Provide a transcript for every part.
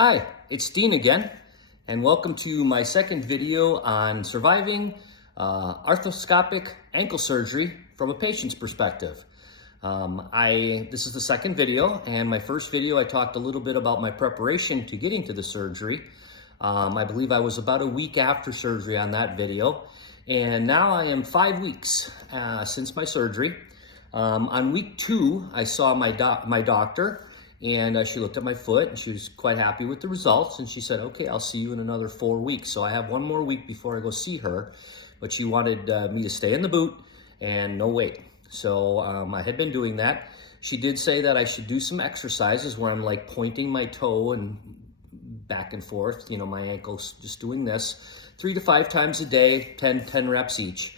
Hi, it's Dean again, and welcome to my second video on surviving arthroscopic ankle surgery from a patient's perspective. This is the second video, and my first video I talked a little bit about my preparation to getting to the surgery. I believe I was about a week after surgery on that video, and now I am 5 weeks since my surgery. On week 2, I saw my doctor, and she looked at my foot and she was quite happy with the results, and she said, okay, I'll see you in another 4 weeks. So I have 1 more week before I go see her, but she wanted me to stay in the boot and no weight. So I had been doing that. She did say that I should do some exercises where I'm like pointing my toe and back and forth, you know, my ankles, just doing this 3 to 5 times a day, 10 reps each.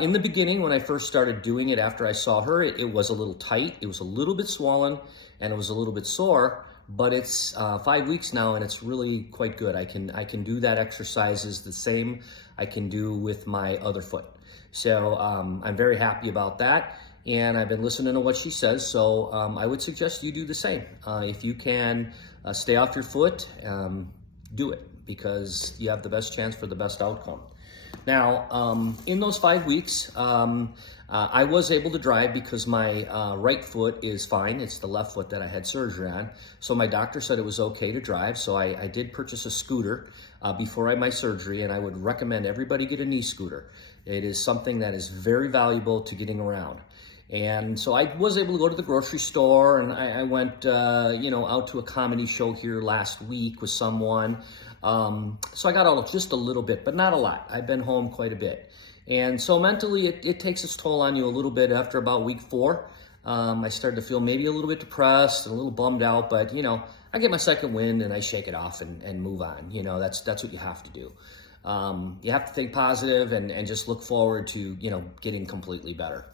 In the beginning, when I first started doing it after I saw her, it was a little tight, it was a little bit swollen, and it was a little bit sore, but it's 5 weeks now and it's really quite good. I can do that exercises the same I can do with my other foot. So I'm very happy about that, and I've been listening to what she says, so I would suggest you do the same. If you can stay off your foot, do it, because you have the best chance for the best outcome. Now, in those 5 weeks, I was able to drive because my right foot is fine. It's the left foot that I had surgery on. So my doctor said it was okay to drive. So I did purchase a scooter before I had my surgery, and I would recommend everybody get a knee scooter. It is something that is very valuable to getting around. And so I was able to go to the grocery store, and I went, out to a comedy show here last week with someone. So I got out of just a little bit, but not a lot. I've been home quite a bit. And so mentally, it takes its toll on you a little bit after about week 4. I started to feel maybe a little bit depressed and a little bummed out, but, I get my second wind and I shake it off and move on. That's what you have to do. You have to think positive and just look forward to, getting completely better.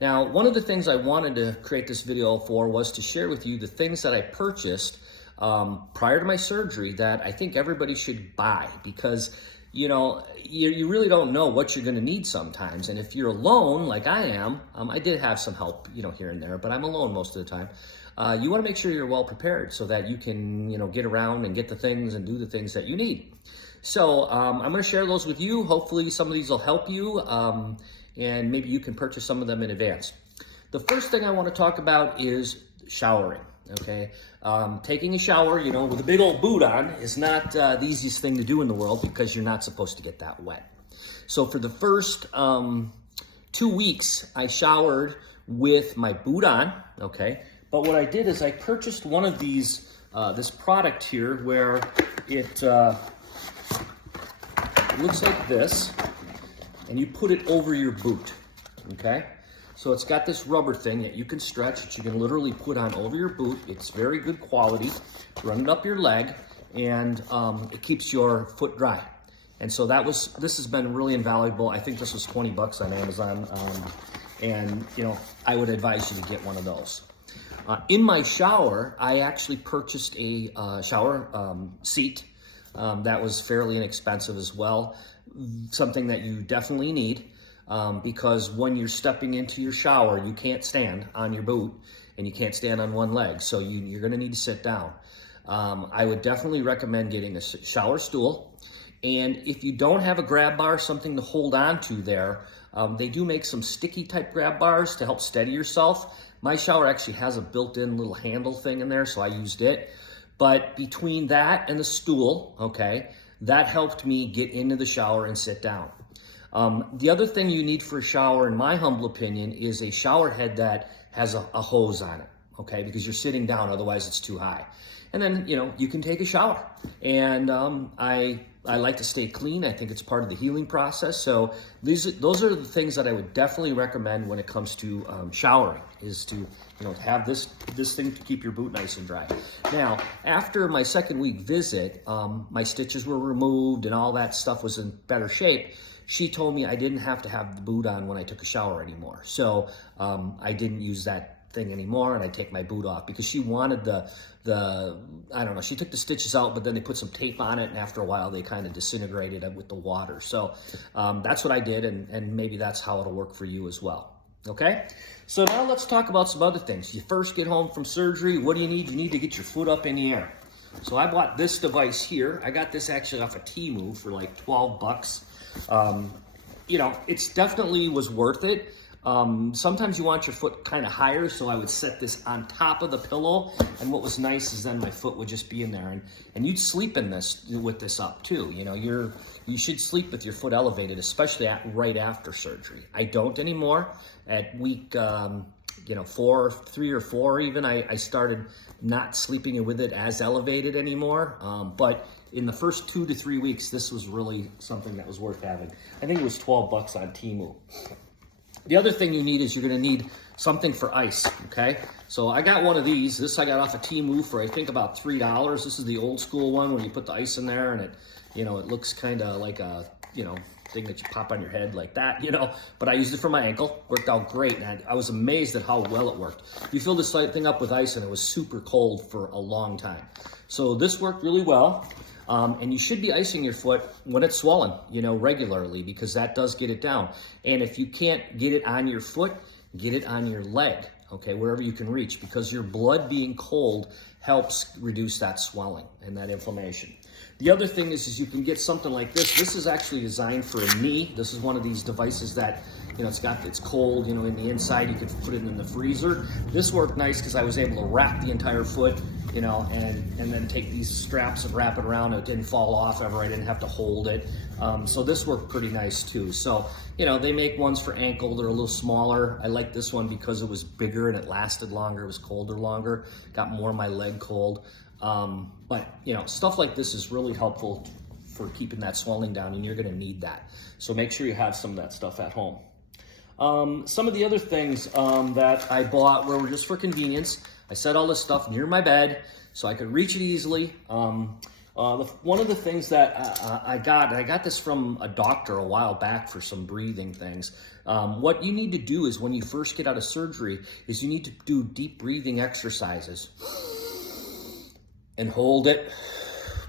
Now, one of the things I wanted to create this video for was to share with you the things that I purchased prior to my surgery that I think everybody should buy, because you really don't know what you're going to need sometimes. And if you're alone, like I am, I did have some help, here and there, but I'm alone most of the time. You want to make sure you're well prepared so that you can, get around and get the things and do the things that you need. So I'm going to share those with you. Hopefully some of these will help you, and maybe you can purchase some of them in advance. The first thing I want to talk about is showering. Okay, taking a shower, with a big old boot on is not the easiest thing to do in the world, because you're not supposed to get that wet. So for the first 2 weeks, I showered with my boot on, okay? But what I did is I purchased one of these, this product here, where it looks like this, and you put it over your boot, okay? So it's got this rubber thing that you can stretch, that you can literally put on over your boot. It's very good quality. Run it up your leg, and it keeps your foot dry. And so this has been really invaluable. I think this was 20 bucks on Amazon, and I would advise you to get one of those. In my shower, I actually purchased a shower seat that was fairly inexpensive as well. Something that you definitely need. Because when you're stepping into your shower, you can't stand on your boot and you can't stand on one leg. So you're going to need to sit down. I would definitely recommend getting a shower stool. And if you don't have a grab bar, something to hold on to there, they do make some sticky type grab bars to help steady yourself. My shower actually has a built-in little handle thing in there, so I used it. But between that and the stool, okay, that helped me get into the shower and sit down. The other thing you need for a shower, in my humble opinion, is a shower head that has a hose on it, okay? Because you're sitting down, otherwise it's too high. And then, you can take a shower. And I like to stay clean. I think it's part of the healing process. So those are the things that I would definitely recommend when it comes to showering, is to have this thing to keep your boot nice and dry. Now, after my second week visit, my stitches were removed and all that stuff was in better shape. She told me I didn't have to have the boot on when I took a shower anymore. So I didn't use that thing anymore, and I take my boot off, because she wanted I don't know, she took the stitches out, but then they put some tape on it, and after a while they kind of disintegrated with the water. So that's what I did, and maybe that's how it'll work for you as well. Okay, so now let's talk about some other things. You first get home from surgery, what do you need? You need to get your foot up in the air. So I bought this device here. I got this actually off of Temu for like 12 bucks. You know, it's definitely was worth it. Sometimes you want your foot kind of higher, so I would set this on top of the pillow, and what was nice is then my foot would just be in there, and you'd sleep in this with this up too. You know, you should sleep with your foot elevated, especially right after surgery. I don't anymore. At week you know, 3 or 4 even, I started not sleeping with it as elevated anymore. But in the first 2 to 3 weeks, this was really something that was worth having. I think it was 12 bucks on Temu. The other thing you need is you're gonna need something for ice, okay? So I got one of these. This I got off of Temu for I think about $3. This is the old school one where you put the ice in there and it, you know, it looks kind of like a, you know, thing that you pop on your head like that, you know, but I used it for my ankle. Worked out great, and I was amazed at how well it worked. You fill this thing up with ice and it was super cold for a long time. So this worked really well. And you should be icing your foot when it's swollen, you know, regularly, because that does get it down. And if you can't get it on your foot, get it on your leg, okay, wherever you can reach, because your blood being cold helps reduce that swelling and that inflammation. The other thing is you can get something like this. This is actually designed for a knee. This is one of these devices that, you know, it's cold, you know, in the inside. You could put it in the freezer. This worked nice because I was able to wrap the entire foot, you know, and then take these straps and wrap it around. It didn't fall off ever. I didn't have to hold it. So this worked pretty nice too. So, you know, they make ones for ankle. They're a little smaller. I like this one because it was bigger and it lasted longer. It was colder longer. Got more of my leg cold. But, you know, stuff like this is really helpful for keeping that swelling down, and you're going to need that. So make sure you have some of that stuff at home. Some of the other things that I bought were just for convenience. I set all this stuff near my bed so I could reach it easily. One of the things that I got this from a doctor a while back for some breathing things. What you need to do is when you first get out of surgery is you need to do deep breathing exercises. And hold it,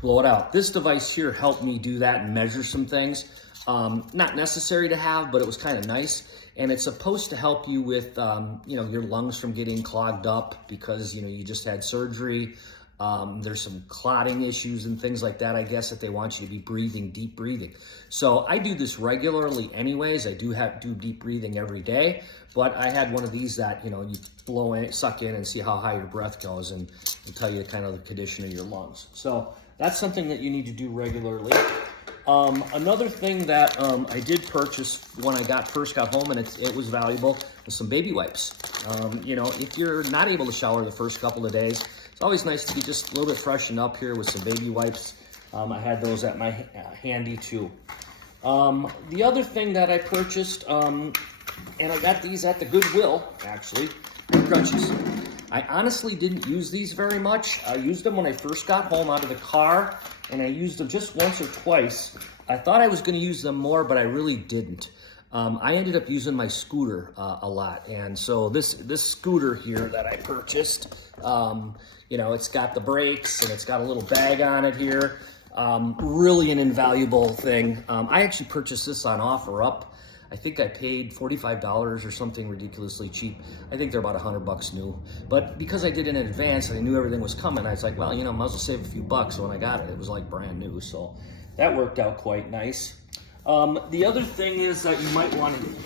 blow it out. This device here helped me do that and measure some things. Not necessary to have, but it was kind of nice. And it's supposed to help you with, you know, your lungs from getting clogged up because, you know, you just had surgery. There's some clotting issues and things like that, I guess, that they want you to be breathing, deep breathing. So I do this regularly anyways. I do deep breathing every day, but I had one of these that, you know, you blow in, suck in and see how high your breath goes, and it'll tell you kind of the condition of your lungs. So that's something that you need to do regularly. Another thing that I did purchase when I first got home, and it was valuable, was some baby wipes. You know, if you're not able to shower the first couple of days, it's always nice to be just a little bit freshened up here with some baby wipes. I had those at my handy too. The other thing that I purchased, and I got these at the Goodwill, actually, crutches. I honestly didn't use these very much. I used them when I first got home out of the car, and I used them just once or twice. I thought I was going to use them more, but I really didn't. I ended up using my scooter a lot, and so this scooter here that I purchased, you know, it's got the brakes and it's got a little bag on it here. Really an invaluable thing. I actually purchased this on OfferUp. I think I paid $45 or something ridiculously cheap. I think they're about $100 new. But because I did it in advance and I knew everything was coming, I was like, well, you know, might as well save a few bucks. So when I got it, it was like brand new. So that worked out quite nice. The other thing is that you might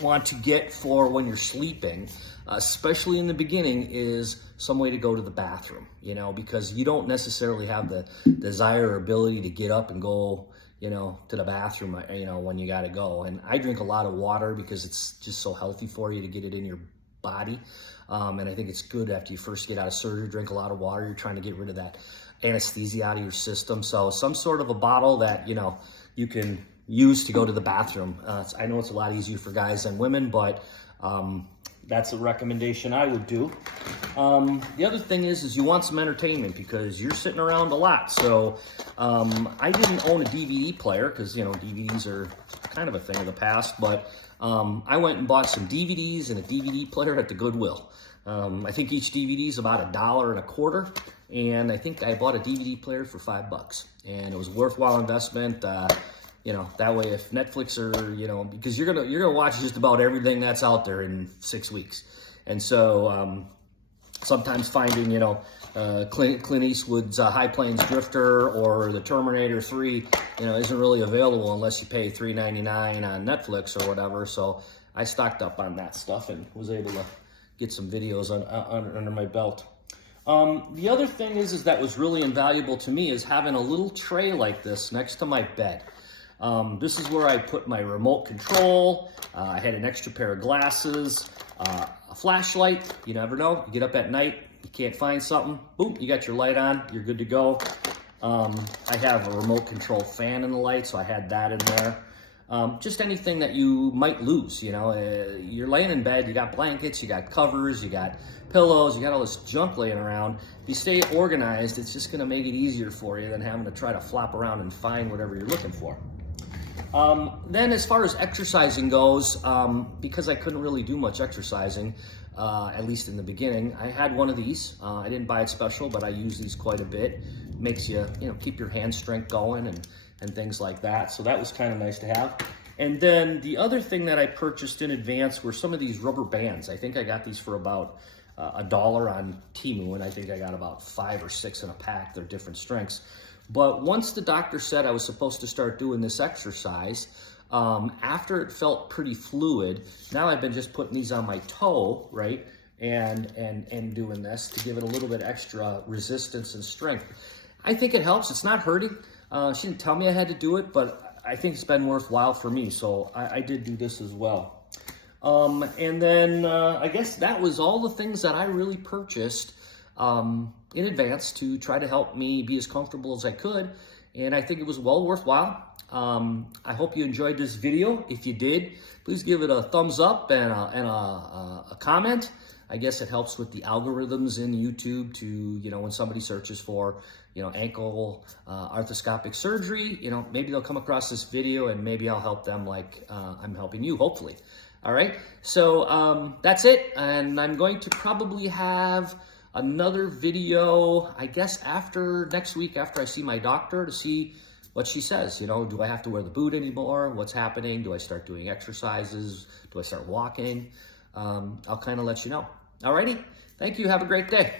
want to get for when you're sleeping, especially in the beginning, is some way to go to the bathroom, you know, because you don't necessarily have the desire or ability to get up and go, you know, to the bathroom, you know, when you got to go. And I drink a lot of water because it's just so healthy for you to get it in your body. And I think it's good after you first get out of surgery, drink a lot of water. You're trying to get rid of that anesthesia out of your system. So some sort of a bottle that, you know, you can use to go to the bathroom. I know it's a lot easier for guys than women, but that's a recommendation I would do. The other thing is you want some entertainment because you're sitting around a lot. So I didn't own a DVD player because, you know, DVDs are kind of a thing of the past, but I went and bought some DVDs and a DVD player at the Goodwill. I think each DVD is about $1.25, and I think I bought a DVD player for $5, and it was a worthwhile investment. You know, that way if Netflix or, you know, because you're gonna watch just about everything that's out there in 6 weeks. And so sometimes finding, you know, Clint Eastwood's High Plains Drifter or the Terminator 3, you know, isn't really available unless you pay $3.99 on Netflix or whatever. So I stocked up on that stuff and was able to get some videos under my belt. The other thing is that was really invaluable to me is having a little tray like this next to my bed. This is where I put my remote control. I had an extra pair of glasses, a flashlight. You never know. You get up at night, you can't find something. Boom, you got your light on. You're good to go. I have a remote control fan in the light, so I had that in there. Just anything that you might lose, you know. You're laying in bed, you got blankets, you got covers, you got pillows, you got all this junk laying around. If you stay organized, it's just going to make it easier for you than having to try to flop around and find whatever you're looking for. Then as far as exercising goes, because I couldn't really do much exercising, at least in the beginning, I had one of these. I didn't buy it special, but I use these quite a bit. Makes you, you know, keep your hand strength going and things like that. So that was kind of nice to have. And then the other thing that I purchased in advance were some of these rubber bands. I think I got these for about $1 on Temu, and I think I got about 5 or 6 in a pack. They're different strengths. But once the doctor said I was supposed to start doing this exercise, after it felt pretty fluid, now I've been just putting these on my toe, right, and doing this to give it a little bit extra resistance and strength. I think it helps. It's not hurting. She didn't tell me I had to do it, but I think it's been worthwhile for me, so I did do this as well. And then I guess that was all the things that I really purchased in advance to try to help me be as comfortable as I could, and I think it was well worthwhile. I hope you enjoyed this video. If you did, please give it a thumbs up and a comment. I guess it helps with the algorithms in YouTube to, you know, when somebody searches for, you know, ankle arthroscopic surgery, you know, maybe they'll come across this video and maybe I'll help them like I'm helping you, hopefully. All right, so that's it, and I'm going to probably have another video, I guess, after next week, after I see my doctor, to see what she says. You know, do I have to wear the boot anymore? What's happening? Do I start doing exercises? Do I start walking? I'll kind of let you know. Alrighty, thank you. Have a great day.